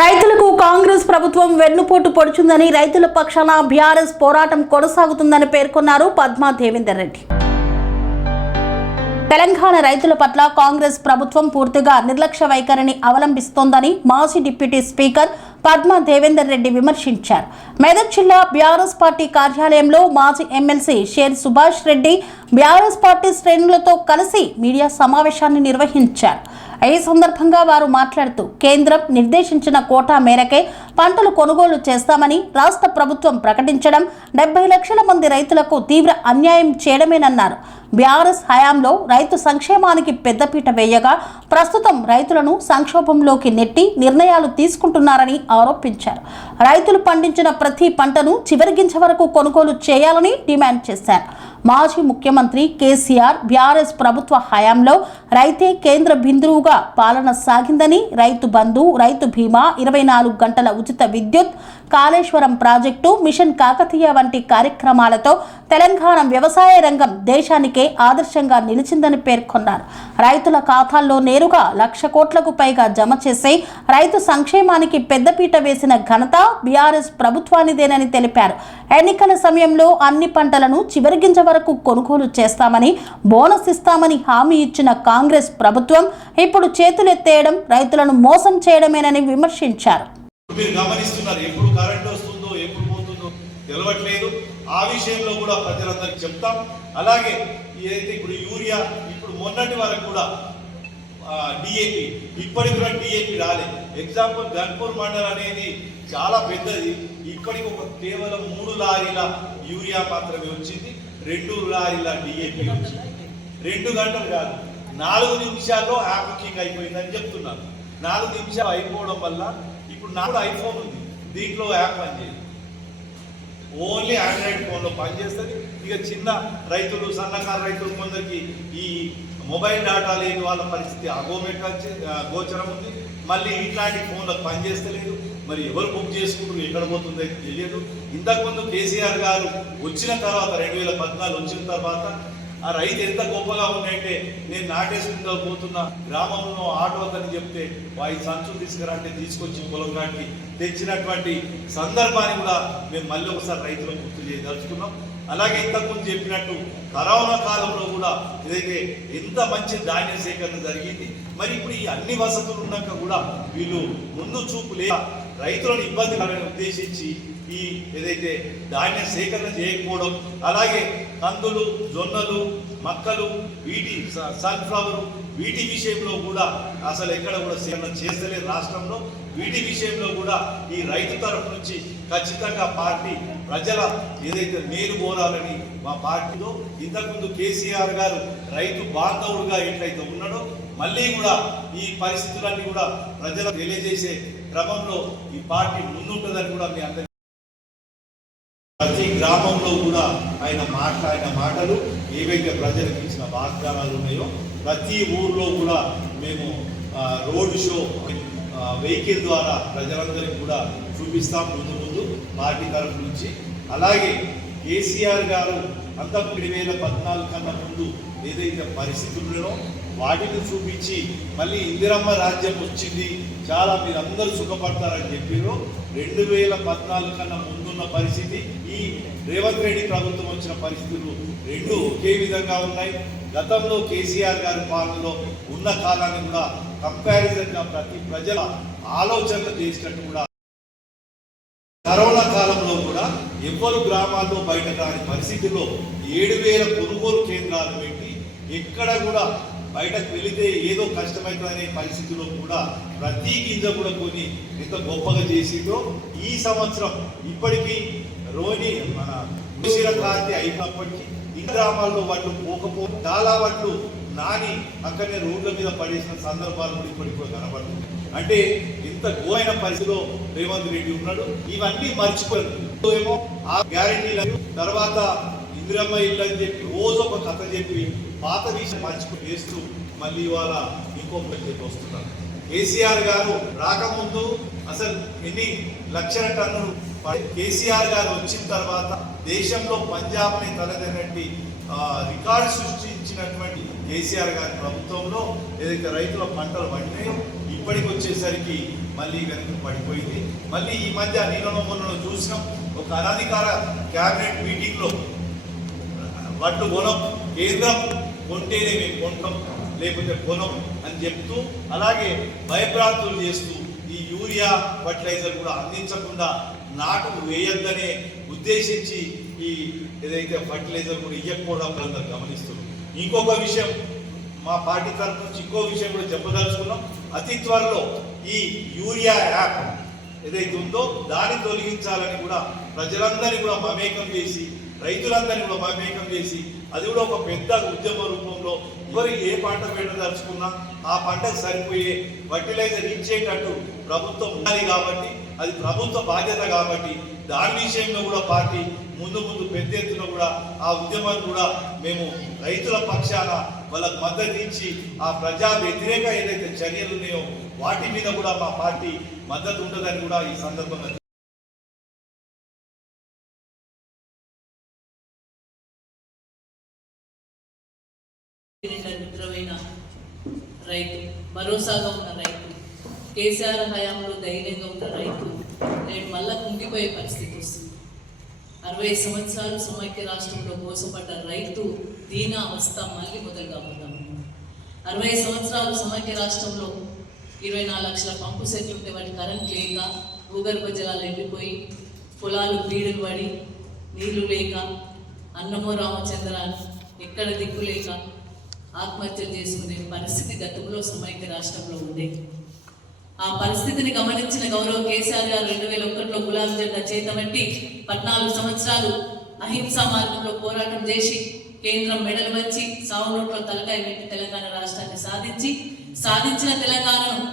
రైతులకు కాంగ్రెస్ ప్రభుత్వం వెన్నుపోటు పొడుచుందని రైతుల పక్షాన బీఆర్ఎస్ పోరాటం కొనసాగుతుందని పేర్కొన్నారు పద్మా దేవేందర్ రెడ్డి. తెలంగాణ రైతుల పట్ల కాంగ్రెస్ ప్రభుత్వం పూర్తిగా నిర్లక్ష్య వైఖరిని అవలంబిస్తోందని మాజీ డిప్యూటీ స్పీకర్ పద్మా దేవేందర్ రెడ్డి విమర్శించారు. మెదక్ జిల్లా బీఆర్ఎస్ పార్టీ కార్యాలయంలో మాజీ MLC Sher Subhash Reddy BRS party శ్రేణులతో కలిసి మీడియా సమావేశాన్ని నిర్వహించారు. ఈ సందర్భంగా వారు మాట్లాడుతూ కేంద్రం నిర్దేశించిన కోటా మేరకే పంటలు కొనుగోలు చేస్తామని రాష్ట్ర ప్రభుత్వం ప్రకటించడం 70 లక్షల మంది రైతులకు తీవ్ర అన్యాయం చేయడమేనన్నారు. బీఆర్ఎస్ హయాంలో రైతు సంక్షేమానికి పెద్దపీట వేయగా ప్రస్తుతం రైతులను సంక్షోభంలోకి నెట్టి నిర్ణయాలు తీసుకుంటున్నారని ఆరోపించారు. రైతులు పండించిన ప్రతి పంటను చివరి గింజ వరకు కొనుగోలు చేయాలని డిమాండ్ చేశారు. మాజీ ముఖ్యమంత్రి కేసీఆర్ బీఆర్ఎస్ ప్రభుత్వ హయాంలో రైతే కేంద్ర బిందువుగా పాలన సాగిందని, రైతు బంధు, రైతు బీమా, 24 గంటల ఉచిత విద్యుత్, కాళేశ్వరం ప్రాజెక్టు, మిషన్ కాకతీయ వంటి కార్యక్రమాలతో తెలంగాణ వ్యవసాయ రంగం దేశానికే ఆదర్శంగా నిలిచిందని పేర్కొన్నారు. రైతుల ఖాతాల్లో నేరుగా 1,00,000 కోట్లకు పైగా జమ చేసి రైతు సంక్షేమానికి పెద్దపీట వేసిన ఘనత బీఆర్ఎస్ ప్రభుత్వానిదేనని తెలిపారు. ఎన్నికల సమయంలో అన్ని పంటలను చివరి గింజ వరకు కొనుగోలు చేస్తామని, బోనస్ ఇస్తామని హామీ ఇచ్చిన కాంగ్రెస్ ప్రభుత్వం ఇప్పుడు చేతులెత్తేయడం రైతులను మోసం చేయడమేనని విమర్శించారు. మీరు గమనిస్తున్నారు, ఎప్పుడు కరెంట్ వస్తుందో ఎప్పుడు పోతుందో తెలవట్లేదు. ఆ విషయంలో కూడా ప్రజలందరికీ చెప్తాం. అలాగే ఏదైతే ఇప్పుడు యూరియా, ఇప్పుడు మొన్నటి వరకు కూడా డిఏపి, ఇప్పటికి కూడా డిఏపి రాలేదు. ఎగ్జాంపుల్ గన్పూర్ మండల్ అనేది చాలా పెద్దది. ఇప్పటికి కేవలం 3 లారీల యూరియా మాత్రమే వచ్చింది, 2 లారీల డిఏపి వచ్చింది. 2 గంటలు కాదు, 4 నిమిషాల్లో యాప్ బుకింగ్ అయిపోయిందని చెప్తున్నారు. 4 నిమిషాలు అయిపోవడం వల్ల ఇప్పుడు నాకు ఐఫోన్ ఉంది, దీంట్లో యాప్ పనిచేయదు, ఓన్లీ ఆండ్రాయిడ్ ఫోన్లో పనిచేస్తుంది. ఇక చిన్న రైతులు, సన్నకారు రైతులు కొందరికి ఈ మొబైల్ డేటా లేని వాళ్ళ పరిస్థితి గోచరం ఉంది. మళ్ళీ ఇట్లాంటి ఫోన్లకు పనిచేస్తలేదు. మరి ఎవరు బుక్ చేసుకుంటారు, ఎక్కడ పోతుందో తెలియదు. ఇంతకుముందు కేసీఆర్ గారు వచ్చిన తర్వాత 2014 వచ్చిన తర్వాత ఆ రైతు ఎంత గొప్పగా ఉన్నాయంటే, నేను నాటేసుకుంటూ పోతున్నా గ్రామంలో ఆటో అతని చెప్తే 5 సంచులు తీసుకురంటే తీసుకొచ్చి పొలం కాటికి తెచ్చినటువంటి సందర్భాన్ని కూడా మేము మళ్ళీ ఒకసారి రైతులకు గుర్తు చేయదలుచుకున్నాం. అలాగే ఇంతకుముందు చెప్పినట్టు కరోనా కాలంలో కూడా ఏదైతే ఎంత మంచి ధాన్య సేకరణ జరిగింది. మరి ఇప్పుడు ఈ అన్ని వసతులు ఉన్నాక కూడా వీళ్ళు ముందు చూపు లేక రైతులను ఇబ్బంది ఉద్దేశించి ఈ ఏదైతే ధాన్య సేకరణ చేయకపోవడం, అలాగే కందులు, జొన్నలు, మక్కలు, వీటి సన్ఫ్లవర్, వీటి విషయంలో కూడా అసలు ఎక్కడ కూడా సేకరణ చేస్తలేదు రాష్ట్రంలో. వీటి విషయంలో కూడా ఈ రైతు తరఫు నుంచి ఖచ్చితంగా పార్టీ ప్రజల ఏదైతే మేలు కోరాలని మా పార్టీలో ఇంతకుముందు కేసీఆర్ గారు రైతు బాంధవుడుగా ఎట్లయితే ఉన్నాడో మళ్ళీ కూడా ఈ పరిస్థితులన్నీ కూడా ప్రజలకు తెలియజేసే క్రమంలో ఈ పార్టీ ముందుంటుందని కూడా మీ అందరికీ, ప్రతి గ్రామంలో కూడా ఆయన మాటలు ఏవైతే ప్రజలకు ఇచ్చిన వాగ్దానాలు ఉన్నాయో ప్రతి ఊర్లో కూడా మేము రోడ్ షో వెహికల్ ద్వారా ప్రజలందరికీ కూడా చూపిస్తాం ముందు పార్టీ తరఫు నుంచి. అలాగే కేసీఆర్ గారు 2014 కన్నా ముందు ఏదైతే పరిస్థితుల్లో వాటిని చూపించి మళ్ళీ ఇందిరమ్మ రాజ్యం వచ్చింది, చాలా మీరందరూ సుఖపడతారని చెప్పారు. 2014 కన్నా ముందున్న పరిస్థితి, ఈ రేవంత్ రెడ్డి ప్రభుత్వం వచ్చిన పరిస్థితులు 2 ఒకే విధంగా ఉన్నాయి. గతంలో కేసీఆర్ గారి పాలనలో ఉన్న కాలాన్ని కూడా కంపారిజన్గా ప్రతి ప్రజల ఆలోచనలు చేసినట్టు కూడా కరోనా కాలంలో కూడా ఎవ్వరు గ్రామాల్లో బయట కాని పరిస్థితుల్లో 7,000 కొనుగోలు కేంద్రాలు పెట్టి ఎక్కడ కూడా బయటకు వెళితే ఏదో కష్టమవుతుందనే పరిస్థితిలో కూడా ప్రతి గింజ కూడా కొని ఎంత గొప్పగా చేసిందో. ఈ సంవత్సరం ఇప్పటికీ రోహిణి మన క్రాంతి అయినప్పటికీ ఈ గ్రామాల్లో వడ్లు పోకపో చాలా వడ్లు నాని అక్కడనే రోడ్ల మీద పడేసిన సందర్భాలు కూడా ఇప్పటికి కూడా కనబడుతుంది. అంటే ఇంత ఘోరైన పరిస్థితిలో రేవంత్ రెడ్డి ఉన్నాడు. ఇవన్నీ మర్చిపోయారు. ఏమో ఆ గ్యారెంటీలు తర్వాత ఇందిరమ్మ ఇల్లు అని చెప్పి రోజు ఒక కథ చెప్పి పాత విషయం మర్చిపోయి వేస్తూ మళ్ళీ ఇవాళ ఇంకో చెప్పి వస్తున్నారు. కేసీఆర్ గారు రాకముందు అసలు ఎన్ని లక్షల టన్నులు, కేసీఆర్ గారు వచ్చిన తర్వాత దేశంలో పంజాబ్ని తలదన్నట్టు రికార్డు సృష్టించినటువంటి కేసీఆర్ గారి ప్రభుత్వంలో ఏదైతే రైతుల పంటలు పండినాయో ఇప్పటికి వచ్చేసరికి మళ్ళీ వెనక్కి పడిపోయింది. మళ్ళీ ఈ మధ్య నిన్ననో మొన్ననో చూసినాం, ఒక అనధికార క్యాబినెట్ మీటింగ్లో వడ్లు కొనం, కేంద్రం కొంటేనే మేము కొంటాం లేకపోతే కొనం అని చెప్తూ, అలాగే భయభ్రాంతులు చేస్తూ ఈ యూరియా ఫర్టిలైజర్ కూడా అందించకుండా నాటుకు వేయొద్దనే ఉద్దేశించి ఈ ఏదైతే ఫర్టిలైజర్ కూడా ఇవ్వకపోవడం అందరూ గమనిస్తున్నారు. ఇంకొక విషయం మా పార్టీ తరఫు నుంచి ఇంకో విషయం కూడా చెప్పదలుచుకున్నాం. అతి త్వరలో ఈ యూరియా యాప్ ఏదైతే ఉందో దాన్ని తొలగించాలని కూడా ప్రజలందరినీ కూడా మమేకం చేసి, రైతులందరినీ కూడా మమేకం చేసి, అది కూడా ఒక పెద్ద ఉద్యమ రూపంలో ఎవరు ఏ పంట పెట్టదలుచుకున్నా ఆ పంటకు సరిపోయే ఫర్టిలైజర్ ఇచ్చేటట్టు ప్రభుత్వం ఉండాలి. కాబట్టి అది ప్రభుత్వ బాధ్యత. కాబట్టి దాని విషయంలో కూడా పార్టీ ముందు పెద్ద ఎత్తున కూడా ఆ ఉద్యమాన్ని కూడా మేము రైతుల పక్షాన వాళ్ళకు మద్దతు ఇచ్చి ఆ ప్రజా వ్యతిరేక ఏదైతే చర్యలు ఉన్నాయో వాటి మీద కూడా మా పార్టీ మద్దతు ఉంటుందని కూడా ఈ సందర్భంగా మిత్రమైన రైతు, భరోసాగా ఉన్న రైతు, కేసీఆర్ హయాంలో ధైర్యంగా ఉన్న రైతు నేడు మళ్ళా కుంగిపోయే పరిస్థితి వస్తుంది. 60 సంవత్సరాలు సమైక్య రాష్ట్రంలో మోసపడ్డ రైతు దీన అవస్థ మళ్ళీ మొదలు కాబోతాం. 60 సంవత్సరాలు సమైక్య రాష్ట్రంలో 24 లక్షల పంపు సెట్లు ఉంటే వాటి కరెంట్ లేక, భూగర్భ జలాలు ఎండిపోయి, పొలాలు బీడులు పడి, నీళ్లు లేక, అన్నమో రామచంద్ర ఎక్కడ దిక్కు లేక ఆత్మహత్యలు చేసుకునే పరిస్థితి గతంలో సమైక్య రాష్ట్రంలో ఉండేది. ఆ పరిస్థితిని గమనించిన గౌరవ కేసీఆర్ గారు 2001లో గులాబీ జెండా చేతబట్టి 14 సంవత్సరాలు అహింసా మార్గంలో పోరాటం చేసి కేంద్రం మెడలు వచ్చి సావు నోట్లో తలకాయ పెట్టి తెలంగాణ రాష్ట్రాన్ని సాధించిన తెలంగాణను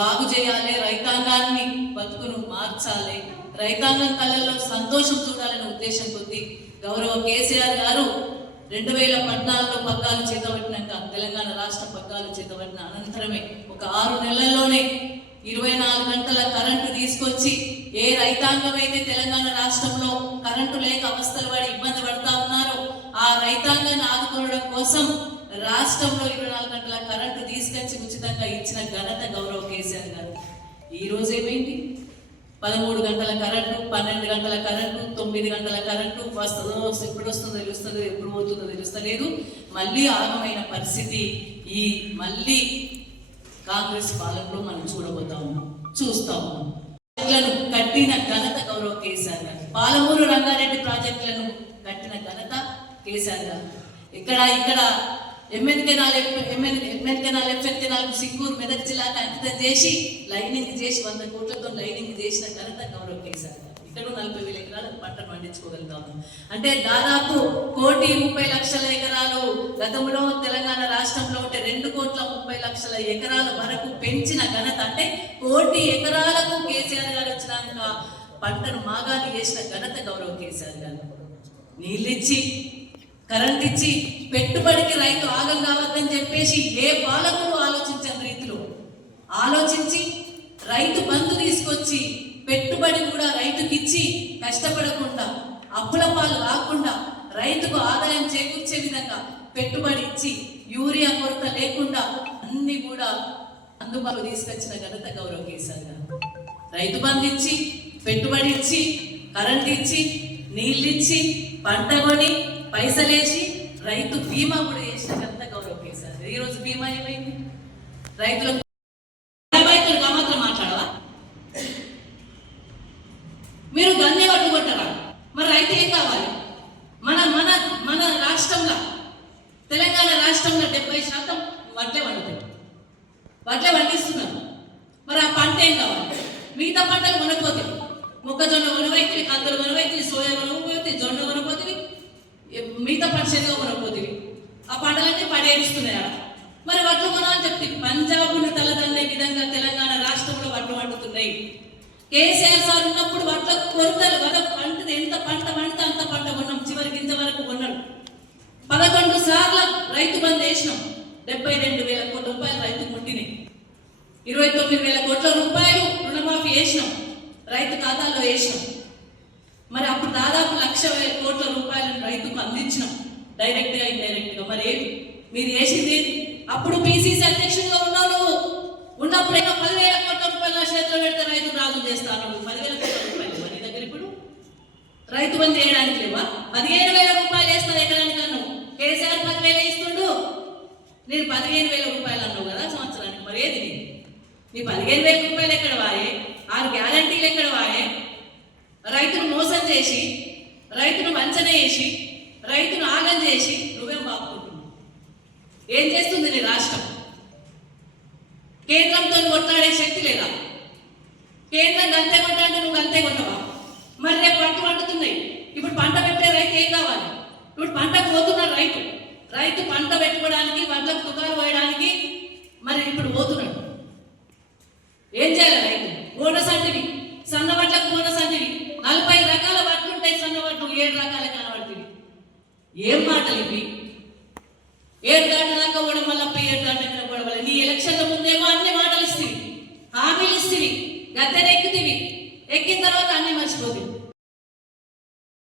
బాగు చేయాలి, రైతాంగాన్ని బతుకును మార్చాలి, రైతాంగం కళ్ళల్లో సంతోషం చూడాలనే ఉద్దేశం కొద్దీ గౌరవ కేసీఆర్ గారు 2014లో పగ్గాలు చేతబట్టినాక, తెలంగాణ రాష్ట్ర పగ్గాలు చేతబట్టిన అనంతరమే ఒక 6 నెలల్లోనే 24 గంటల కరెంటు తీసుకొచ్చి, ఏ రైతాంగం అయితే తెలంగాణ రాష్ట్రంలో కరెంటు లేక అవస్థలు పడి ఇబ్బంది పడతా ఉన్నారో ఆ రైతాంగాన్ని ఆదుకోవడం కోసం రాష్ట్రంలో 24 గంటల కరెంటు తీసుకొచ్చి ఉచితంగా ఇచ్చిన ఘనత గౌరవ కేసీఆర్ గారు. ఈ రోజు ఏమైంది? 13 గంటల కరెంటు, 12 గంటల కరెంటు, 9 గంటల కరెంటు వస్తుందో, ఎప్పుడు వస్తుందో తెలుస్తుంది, ఎప్పుడు పోతుందో తెలుస్తలేదు. మళ్ళీ ఆగమైన పరిస్థితి ఈ మళ్ళీ కాంగ్రెస్ పాలనలో మనం చూడబోతా ఉన్నాం, చూస్తా ఉన్నాం. ప్రాజెక్టులను కట్టిన ఘనత గౌరవ కేసీఆర్ గారు. పాలమూరు రంగారెడ్డి ప్రాజెక్టులను కట్టిన ఘనత కేసీఆర్ గారు. ఇక్కడ ఎంఎన్ కెనాల్, ఎఫ్ఎన్ కెనాల్ సిక్కూరు మెదక్ జిల్లాకు అంకితం చేసి లైనింగ్ చేసి 100 కోట్లతో లైనింగ్ చేసిన ఘనత గౌరవ కేసీఆర్ గారు. ఇక్కడ 40,000 ఎకరాలు పంటను పండించుకోగలుగుతాము. అంటే దాదాపు 1,30,00,000 ఎకరాలు గతంలో తెలంగాణ రాష్ట్రంలో ఉంటే 2,30,00,000 ఎకరాల వరకు పెంచిన ఘనత. అంటే 1,00,000 ఎకరాలకు కేసీఆర్ గారు వచ్చినాక పంటను మాగాని చేసిన ఘనత గౌరవ కేసీఆర్ గారు. నీళ్ళిచ్చి, కరెంట్ ఇచ్చి, పెట్టుబడికి రైతు ఆగం కావద్దని చెప్పేసి ఏ పాలకులు ఆలోచించిన రీతిలో ఆలోచించి రైతు బంధు తీసుకొచ్చి పెట్టుబడి కూడా రైతుకి ఇచ్చి కష్టపడకుండా, అప్పుల పాలు కాకుండా, రైతుకు ఆదాయం చేకూర్చే విధంగా పెట్టుబడి ఇచ్చి, యూరియా కొరత లేకుండా అన్ని కూడా అందుబాటులో తీసుకొచ్చిన ఘనత గౌరవ కేసీఆర్ గారు. రైతు బంధు ఇచ్చి, పెట్టుబడి ఇచ్చి, కరెంట్ ఇచ్చి, నీళ్ళిచ్చి, పంట కొని, పైసలేసి, రైతు బీమా కూడా చేసిన ఘనత గౌరవ కేసీఆర్. ఈరోజు బీమా ఏమైంది? రైతులకు మాత్రం మాట్లాడవా? మీరు గన్నే పట్టుకుంటారా? మరి రైతు ఏం కావాలి? మన మన మన రాష్ట్రంలో, తెలంగాణ రాష్ట్రంలో 70% వడ్లే పండుతాయి, వడ్లే పండిస్తున్నారు. మరి ఆ పంట ఏం కావాలి? మిగతా పంటలు కొనపోతే, మొక్కజొన్న కొనవైతే, కందులు కొనవైతే, సోయా కొనకపోతే, జొన్న కొనపోతే, మిగతా పంటగా కొనకపోతే ఆ పంటలన్నీ పడేడుస్తున్నాయా? మరి వడ్లు కొనాలని చెప్పి పంజాబ్ను తలదన్నే విధంగా తెలంగాణ రాష్ట్రంలో వడ్లు పండుతున్నాయి. కేసీఆర్ సార్ ఉన్నప్పుడు వడ్లకు కొరతలు కదా, పంట ఎంత పంట పండితే అంత పంట కొన్నాం, చివరి గింజ వరకు కొన్నాడు. 11 సార్లు రైతు బంద్ వేసినాం. 72,000 కోట్ల రూపాయలు రైతు ముట్టినాయి. 29,000 కోట్ల రూపాయలు రుణమాఫీ వేసినాం, రైతు ఖాతాలో వేసినాం. మరి అప్పుడు దాదాపు 1,00,000 కోట్ల రూపాయలను రైతుకు అందించినాం, డైరెక్ట్గా ఇండైరెక్ట్గా. మరి ఏమి మీరు చేసింది అప్పుడు పిసిసి అధ్యక్షుడిగా ఉన్నావు నువ్వు. ఉన్నప్పుడు 10,000 కోట్ల రూపాయలు నా చేతిలో పెడితే రైతు రాజు చేస్తాను. 10,000 కోట్ల రూపాయలు నీ దగ్గర ఇప్పుడు రైతు బంధు చేయడానికి లేవా? 15,000 రూపాయలు వేస్తాను ఎకరానికి అన్నావు. కేసీఆర్ 10,000 ఇస్తుండు, నేను 15,000 రూపాయలు అన్నావు కదా సంవత్సరానికి. మరి ఏది నీ 15,000 రూపాయలు ఎక్కడ వాయే? 6 గ్యారంటీలు ఎక్కడ వాయే? రైతును మోసం చేసి, రైతును వంచన చేసి, రైతును ఆగం చేసి నువ్వేం బాగుంటున్నావు? ఏం చేస్తుంది నీ రాష్ట్రం? కేంద్రంతో కొట్లాడే శక్తి లేదా? కేంద్రం గంతే కొట్టాలంటే నువ్వు గంతే కొట్టవా? మరి రేపు పంట పండుతున్నాయి. ఇప్పుడు పంట పెట్టే రైతు ఏం కావాలి? ఇప్పుడు పంట పోతున్నాడు రైతు. రైతు పంట పెట్టుకోవడానికి, వడ్లకు తుకాలు పోయడానికి మరి ఇప్పుడు పోతున్నాడు. ఏం చేయాలి రైతు? బోనస్ అంటివి, సన్న వడ్లకు బోనస్ అంటివి. 40 రకాల వడ్లు ఉంటాయి, సన్న వడ్లు 7 రకాల కనబడుతుంది. ఏం మాటలు ఇవి? 7 దాటినాక కూడా మళ్ళీ 7 దాటిన కూడా నీ ఎలక్షన్ల ముందేమో అన్ని మాటలు ఇస్తుంది, హామీలు ఇస్తుంది, గద్దెన ఎక్కుతీవి, ఎక్కిన తర్వాత అన్ని మర్చిపోతుంది.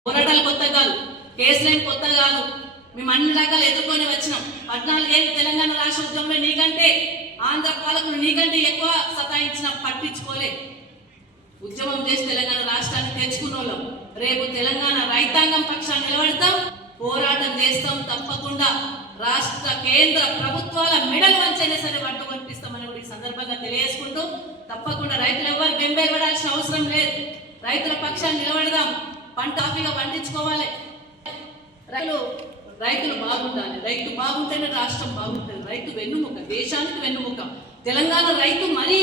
పోరాటాలు కొత్త కాదు, కేసులేం కొత్త కాదు. మేము అన్ని రకాలు ఎదుర్కొని వచ్చినాం. 14 ఏళ్ళు తెలంగాణ రాష్ట్ర ఉద్యమంలో నీకంటే ఆంధ్ర పాలకులు నీకంటే ఎక్కువ సతాయించిన పట్టించుకోలే. ఉద్యమం చేసి తెలంగాణ రాష్ట్రాన్ని తెచ్చుకున్న వాళ్ళం. రేపు తెలంగాణ రైతాంగం పక్షాన్ని నిలబడతాం, పోరాటం చేస్తాం. తప్పకుండా రాష్ట్ర కేంద్ర ప్రభుత్వాల మెడల్ వంచైనా సరే పట్టు కనిపిస్తామని కూడా ఈ సందర్భంగా తెలియజేసుకుంటూ, తప్పకుండా రైతులు ఎవరు బెంబేలు పడాల్సిన అవసరం లేదు. రైతుల పక్షాన్ని నిలబడదాం. పంట ఆఫీగా పండించుకోవాలి. రైతులు బాగుండాలి. రైతు బాగుంటేనే రాష్ట్రం బాగుంటుంది. రైతు వెన్నుముక, దేశానికి వెన్నుముక. తెలంగాణ రైతు మరీ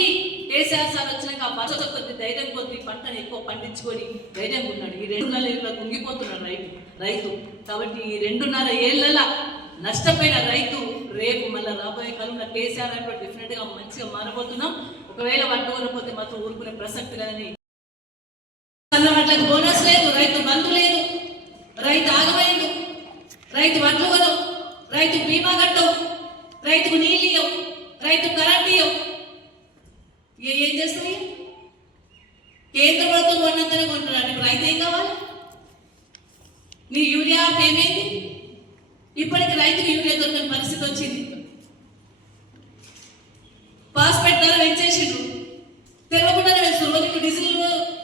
కేసీఆర్ సార్ వచ్చినాక ఆ బస్సు కొద్ది ధైర్యం కొద్ది పంటను ఎక్కువ పండించుకొని ధైర్యంగా ఉన్నాడు. ఈ 2.5 ఏళ్ళలో కుంగిపోతున్నాడు రైతు. కాబట్టి ఈ 2.5 ఏళ్ళ నష్టపోయిన రైతు రేపు మళ్ళీ రాబోయే కాలంలో కేసీఆర్ అంటే డెఫినెట్ గా మంచిగా మారబోతున్నాం. ఒకవేళ పట్టుకోకపోతే మాత్రం ఊరుకునే ప్రసక్తి లేదని. వడ్లకు బోనస్ లేదు, రైతు బంధు లేదు, రైతు ఆగమైండు, రైతు వడ్లు కొనవు, రైతు బీమా కట్టవు, రైతుకు నీళ్ళు ఇవ్వవు, రైతు కరెంట్ ఇవ్వవు. ఏం చేస్తుంది? కేంద్ర ప్రభుత్వం కొన్నంతనే కొంటున్నాడు. ఇప్పుడు రైతు ఏం కావాలి? నీ యూరియా ఏమైంది? ఇప్పటికి రైతుకు యూరియా దొరకని పరిస్థితి వచ్చింది. పాస్పేట్ ధర పెంచేసిండు, తెలియకుండానే పెంచుతారు. రోజుకు డీజిల్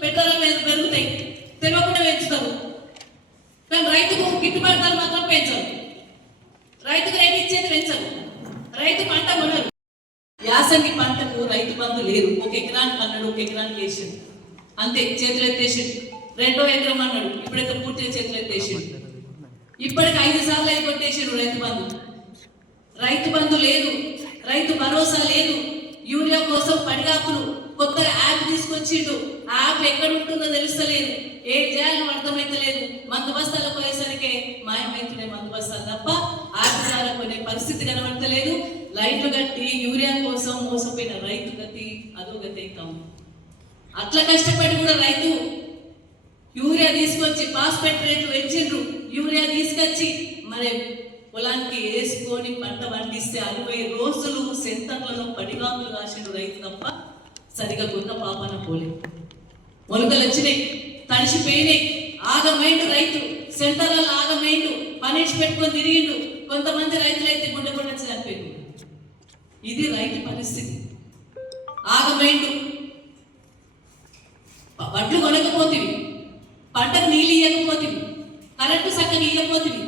పెట్రోల్ పెరుగుతాయి, తెలియకుండా పెంచుతారు. కానీ రైతుకు గిట్టుబాటు ధర మాత్రం పెంచరు. రైతుకు రేటు ఇచ్చేది పెంచరు. రైతు పంట కొనరు. యాసంగి పంటకు రైతు బంధు లేదు. 1 ఎకరానికి అన్నాడు, 1 ఎకరానికి వేసాడు, అంతే. చేతులు ఎత్తేసాడు. 2వ ఎకరం అన్నాడు, ఇప్పుడైతే పూర్తిగా చేతులు ఎత్తేసాడు. ఇప్పటికి 5 సార్లు అయి కొట్టేసాడు రైతు బంధు. రైతు బంధు లేదు, రైతు భరోసా లేదు. యూరియా కోసం పడిగాపులు కొత్త యాప్ తీసుకొచ్చిండు. ఆ యాప్ ఎక్కడ ఉంటుందో తెలుస్తలేదు. ఏం చేయాలో అర్థమైతలేదు. మందు బస్తాలు పోయేసరికి మాయమైతున్నాయి మందు బస్తాలు తప్ప ఆర్థికాలు కొనే పరిస్థితి కనబడతలేదు. లైట్లు కట్టి యూరియా కోసం మోసపోయిన రైతు గతి అదో గతి కావు. అట్లా కష్టపడి కూడా రైతు యూరియా తీసుకొచ్చి పాస్పేట్ రేట్లు పెంచిండ్రు. యూరియా తీసుకొచ్చి మరి పొలానికి వేసుకొని పంట పండిస్తే 60 రోజులు సెంటర్లలో పడిగాపులు కాసిండు రైతు తప్ప సరిగా కొన్న పాపన పోలే. మొలకలు వచ్చినాయి, తడిసిపోయినాయి, ఆగమైండు రైతు. సెంటర్లలో ఆగమైండు, పనిష్ పెట్టుకొని తిరిగిండు. కొంతమంది రైతులు అయితే గుండె వచ్చి చనిపోయిండు. ఇది రైతు పరిస్థితి. ఆగమైండు. వడ్లు కొనకపోతివి, పంటకు నీళ్ళు ఇవ్వకపోతివి, కరెంటు చక్కగా ఇవ్వకపోతివి,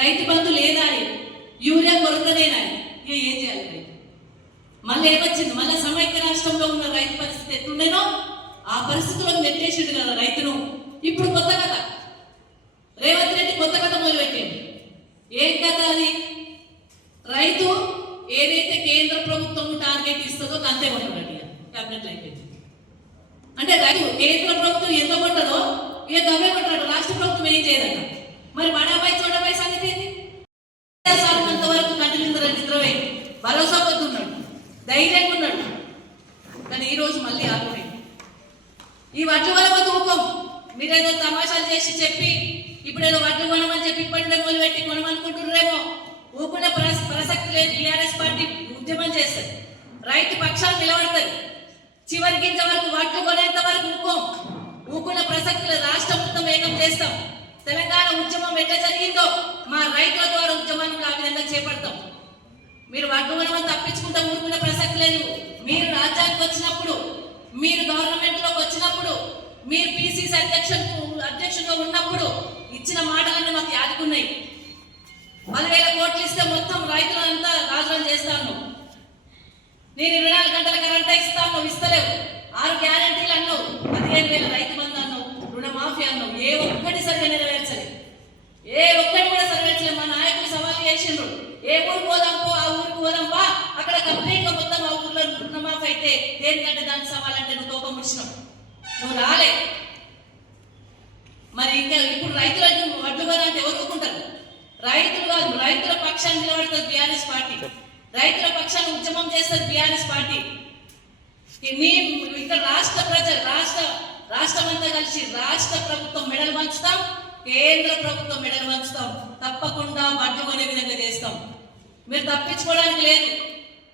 రైతు బంధు లేదా, యూరియా కొరతనేనా, ఏం చేయాలి రైతు? మళ్ళీ ఏమొచ్చింది? మళ్ళీ సమైక్య రాష్ట్రంలో ఉన్న రైతు పరిస్థితి ఎట్లుండేనో ఆ పరిస్థితిలో నెట్టేసాడు కదా రైతును. ఇప్పుడు కొత్త కథ, రేవంత్ రెడ్డి కొత్త కథ మొదలుపెట్టింది. ఏం కథ అది? రైతు ఏదైతే కేంద్ర ప్రభుత్వం టార్గెట్ ఇస్తుందో అంతే కొన్నాడు. క్యాబినెట్ అయిపోయింది అంటే రైతు కేంద్ర ప్రభుత్వం ఎంత కొంటదో ఇక గవే కొంటాడు. రాష్ట్ర ప్రభుత్వం ఏం చేయదట. మరి బడాబాయి చోడాబాయి సంగతి ఏంటి? అంతవరకు కంటి నిద్రపోయి భరోసా పొద్దున్నాడు, ధైర్యంగా ఉన్నాడు. కానీ ఈరోజు మళ్ళీ ఆగిపోయింది. ఈ వడ్లు వల్ల తూకం మీరేదో తమాషాలు చేసి చెప్పి ఇప్పుడేదో వడ్లు కొనమని చెప్పి ఇప్పటికే మొదలు పెట్టి కొనమనుకుంటున్నారేమో. ఊకునే ప్రసక్తి లేదు. టీఆర్ఎస్ పార్టీ ఉద్యమం చేస్తుంది, రైతు పక్షాలు నిలబడుతుంది. చివరి గింజ వరకు వడ్లు కొనేంత వరకు ఊకున్న ప్రసక్తి లేదు. రాష్ట్రం మొత్తం ఏకం చేస్తాం. తెలంగాణ ఉద్యమం ఎట్లా జరిగిందో మా రైతుల ద్వారా ఉద్యమాన్ని ఆ విధంగా చేపడతాం. మీరు వర్గమని తప్పించుకుంటే ఊరుకునే ప్రసక్తి లేదు. మీరు రాజ్యానికి వచ్చినప్పుడు, మీరు గవర్నమెంట్లోకి వచ్చినప్పుడు, మీరు పిసిసి అధ్యక్షుడిగా ఉన్నప్పుడు ఇచ్చిన మాటలన్నీ మాకు యాదుకున్నాయి. 10,000 కోట్లు ఇస్తే మొత్తం రైతులంతా రాజులను చేస్తాను, నేను 24 గంటల కరెంట్ ఇస్తాను, ఇస్తలేవు. 6 గ్యారెంటీలు అన్నావు, 15,000 రైతు బంధు అన్నావు, రుణమాఫీ అన్నావు. ఏ ఒక్కటి సరిగా నెరవేర్చలేదు, ఏ ఒక్కటి కూడా నెరవేర్చలేదు. మా నాయకులు సవాల్ చేసిండ్రు, ఏ ఊరు పోదాంపో ఆ ఊరికి పోదాంపా, అక్కడ కంప్లీట్గా మొత్తం ఆ ఊర్లో రుణమాఫీ అయితే దేనికంటే దానికి సవాల్ అంటే నువ్వు తోక ముడిచినావు, నువ్వు రాలే. మరి ఇంకా ఇప్పుడు రైతులకు వడ్లు కదా అంటే ఒప్పుకుంటారు. రైతులు కాదు, రైతుల పక్షాన్ని నిలబడుతుంది బీఆర్ఎస్ పార్టీ, రైతుల పక్షాన్ని ఉద్యమం చేస్తుంది బీఆర్ఎస్ పార్టీ. ఇక్కడ రాష్ట్ర ప్రజలు రాష్ట్రం అంతా కలిసి రాష్ట్ర ప్రభుత్వం మెడలు పంచుతాం, కేంద్ర ప్రభుత్వం మెడలు పంచుతాం. తప్పకుండా వడ్లు కొనే విధంగా చేస్తాం. మీరు తప్పించుకోవడానికి లేదు.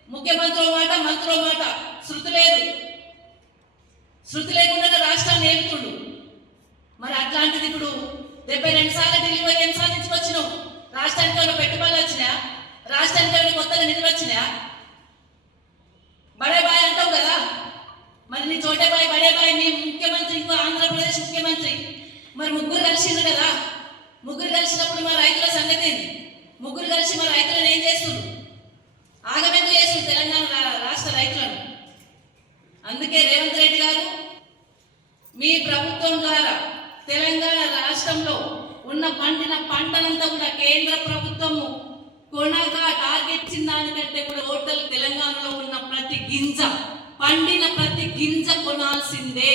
ముఖ్యమంత్రి మాట, మంత్రి మాట, శృతి లేదు. శృతి లేకుండా రాష్ట్రాన్ని ఏలుతుండు. మరి అట్లాంటిది ఇప్పుడు 72 సార్లు ఢిల్లీ పోయి ఎన్ని సార్లు తీసుకొచ్చినావు? రాష్ట్రానికి ఏమైనా పెట్టుబడులు వచ్చినా, రాష్ట్రానికి ఏమైనా కొత్తగా నిధులు వచ్చినా? బడే బాయ్ అంటావు కదా, మరి నీ చోటే బాయ్ బడే బాయ్ మీ ముఖ్యమంత్రి, ఇంకో ఆంధ్రప్రదేశ్ ముఖ్యమంత్రి, మరి ముగ్గురు కలిసిండ్రు కదా. ముగ్గురు కలిసినప్పుడు మా రైతుల సంగతి ఏంది? ముగ్గురు కలిసి మా రైతులను ఏం చేస్తున్నారు? ఆగమెందుకు చేస్తున్నారు తెలంగాణ రాష్ట్ర రైతులను? అందుకే రేవంత్ రెడ్డి గారు మీ ప్రభుత్వం ద్వారా తెలంగాణ రాష్ట్రంలో ఉన్న పండిన పంటనంతా కూడా కేంద్ర ప్రభుత్వము కొనగా టార్గెట్ ఇచ్చిన దానికంటే కూడా టోటల్ తెలంగాణలో ఉన్న ప్రతి గింజ, పండిన ప్రతి గింజ కొనాల్సిందే.